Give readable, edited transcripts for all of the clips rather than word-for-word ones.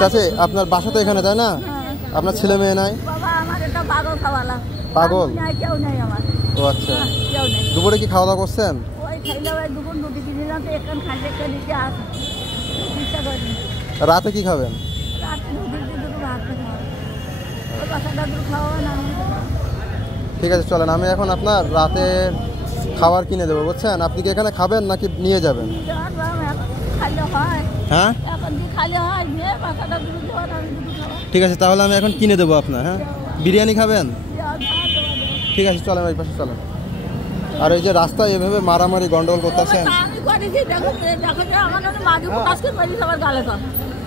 চাচি আপনার বাসা তো এখানে তাই না? আপনার ছেলে মেয়ে নাই? পাগল? ও আচ্ছা। দুপুরে কি খাওয়া দাওয়া করছেন? রাতে কি খাবেন? ঠিক আছে চলেন, আমি এখন আপনার রাতে খাবার কিনে দেবো বুঝছেন। আপনি কি এখানে খাবেন নাকি নিয়ে যাবেন? হ্যাঁ ঠিক আছে, তাহলে আমি এখন কিনে দেবো আপনার। হ্যাঁ, বিরিয়ানি খাবেন? ঠিক আছে চলেন, ওই পাশে চলেন। আর এই যে রাস্তায় এভাবে মারামারি গন্ডগোল করতেছেন,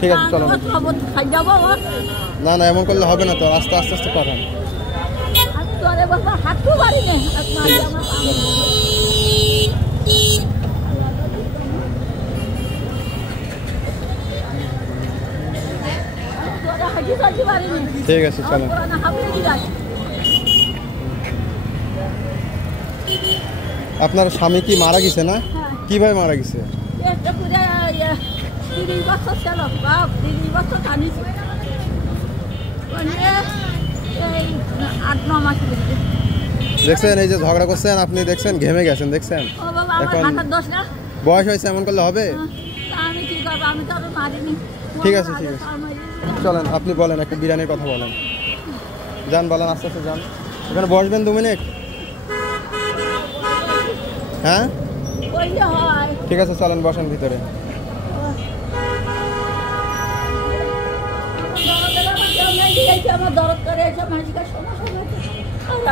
ঠিক আছে চলেন। না না, এমন করলে হবে না তো, রাস্তা আস্তে আস্তে পাঠান। ঠিক আছে চলেন। আপনার স্বামী কি মারা গেছে না? কিভাবে মারা গেছে? দেখছেন এই যে ঝগড়া করছেন আপনি, দেখছেন ঘেমে গেছেন, দেখছেন এখন বয়স হয়েছে, এমন করলে হবে? ঠিক আছে ঠিক আছে চলেন, আপনি বলেন একটু বিরিয়ানির কথা বলেন। যান বলেন, আস্তে আস্তে যান। এখানে বসবেন 2 মিনিট? হ্যাঁ ঠিক আছে চলেন, বসেন ভিতরে।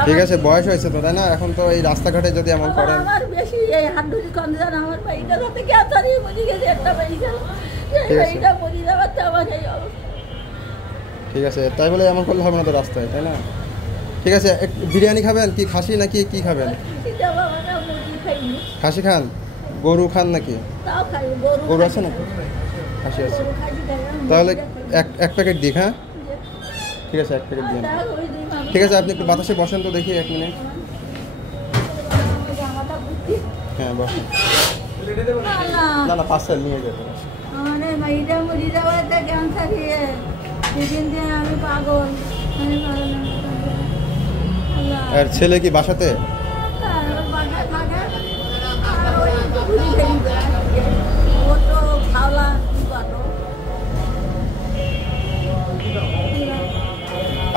ঠিক আছে, বয়স হয়েছে তো তাই না? এখন তো এই রাস্তাঘাটে যদি এমন করেন। ঠিক আছে, তাই বলে এমন করলে হবে না তো রাস্তায়, তাই না? ঠিক আছে, বিরিয়ানি খাবেন কি খাসি নাকি কি খাবেন? খাসি খান? গরু খান নাকি? গরু আছে নাকি? খাসি আছে, তাহলে এক প্যাকেট দিক। হ্যাঁ ঠিক আছে, 1 প্যাকেট দিন। ঠিক আছে, আপনি একটু বাতাসে বসেন তো দেখি 1 মিনিট। হ্যাঁ বসেন। না না, পার্সেল নিয়ে যাবে। আর ছেলে কি বাসাতে?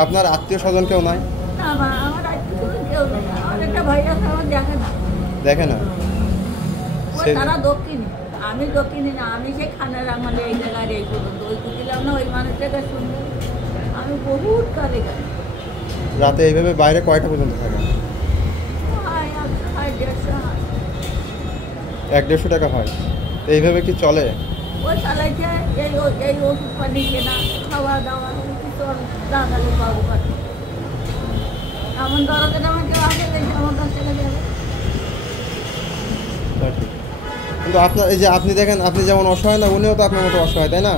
আপনার আত্মীয় স্বজন কেউ নাই? দেখে না? আমি দক্ষিণে না, আমি সেই খানার আমাদের এই জায়গায় এই পর্যন্ত ওই দিলাম না, ওই মানুষটাকে শুনবো আমি বহুত কালে গেলাম। রাতে এইভাবে বাইরে কয়টা পর্যন্ত থাকেন? 100-150 টাকা হয়। এইভাবে কি চলে? ওই চালাইছে এই ওষুধ পানি কেনা, খাওয়া দাওয়া কিছু লাগালে পাবো পানি। এমন দরকার আমার কেউ আসে দেখে আমার কাছ থেকে যাবে। কিন্তু আপনার এই যে আপনি দেখেন, আপনি যেমন অসহায় না, উনিও তো আপনার মতো অসহায় তাই না?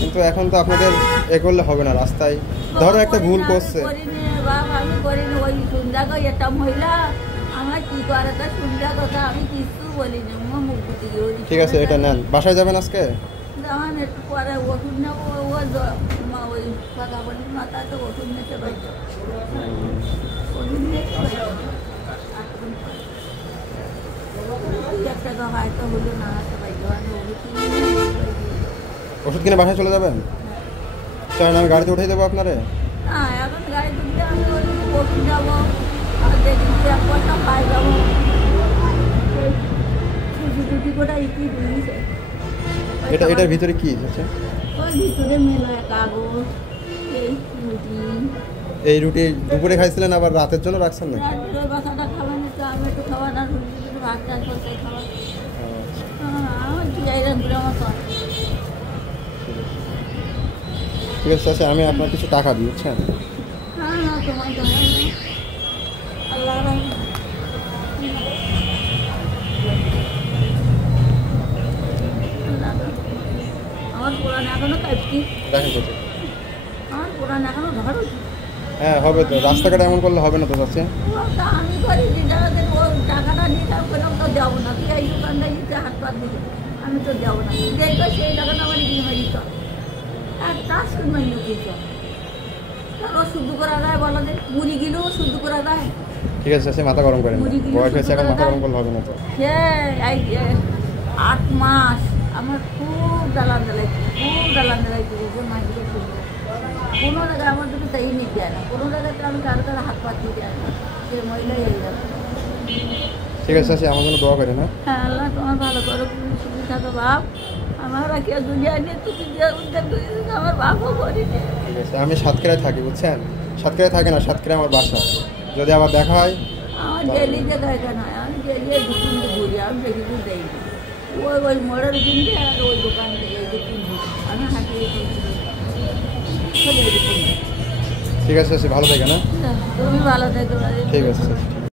কিন্তু এখন তো আপনাদের এ করলে হবে না। রাস্তায় ধরো একটা ভুল করছে, আমি করিনি। ওই শুনজা গো একটা মহিলা আমার কি করে তা শুনজা কথা, আমি কিছু বলিনি। মুখ বুঝে গেল। ঠিক আছে, এটা নেন, বাসায় যাবেন আজকে? যেমন একটু পরে ওষুধ নেবো, ওই কথা বলি মাথা তো ওষুধ নিতে পারত, ওষুধ নিতে হয়তো হলো না। ওষুধ কিনে বাসায় চলে যাবেন? চলেন, আমি গাড়িতে উঠে দেবো আপনারে। না এখন গাড়িতে উঠে আমি ওষুধ যাবো, আর দেখি 1 পয়সা পাই যাবো। ছুটি করে ইটি দিয়েছে। এটার ভিতরে কি আছে? ওই ভিতরে মেলা কাগজ, এই রুটি দুপুরে খাইছিলেন, আবার রাতের জন্য রাখছেন নাকি? বাসাটা খাবেন একটু, আমি একটু খাবার আর ভাত চাল করতে খাবার। ঠিক আছে আচ্ছা, আমি আপনার কিছু টাকা দিই বুঝছেন? হ্যাঁ হবে তো, রাস্তাঘাটে এমন করলে হবে না তো চাচি। আমি করি টাকাটা নিয়ে যাবো না, তুই এই দোকানটা হাত পাত দিবি, আমি তো যাবো না। সেই টাকাটা আমার একটা শুনবেন কিছু তারও শুদ্ধ করা যায় বলা যায় মুড়ি গিলেও শুদ্ধ করা যায় ঠিক আছে চাষি মাথা গরম করেন না। মুড়ি গিলে বয়স হয়েছে এখন শুদ্ধ মাথা করা গরম করলে হবে না তো। সে এই যে 8 মাস আমার খুব দালান দালাইছে মাঝিকে শুনবো কোনো জায়গায় আমার দিকে তাই নিতে দেয় না কোনো জায়গাতে আমি কারো কারো হাত পাতি দেয় না সে মহিলাই হয়ে যাবে ঠিক আছে চাষি আমার জন্য দোয়া করেন না। হ্যাঁ আল্লাহ তোমার ভালো করো তুমি সুখী থাকো বাপ আমার রাখি দুনিয়া নিয়ে তুমি যে উদ্ধার করেছিস আমার বাপও করিনি ঠিক আছে আমি সাতক্ষীরায় থাকি বুঝছেন, সাতক্ষীরায় থাকে না, সাতক্ষীরায় আমার বাসা। যদি আবার দেখা হয় আমার ডেলি জায়গায় কেন আমি ডেলি দু-তিনটে ঘুরি আমি বেশি দূর দেই না ওই মোড়ের কিনতে আর ওই দোকান থেকে এই দু-তিন ঘুরি আমি হাঁটিয়ে ঠিক আছে চাষি ভালো থাকে না। তুমি ভালো থেকো ঠিক আছে চাষি।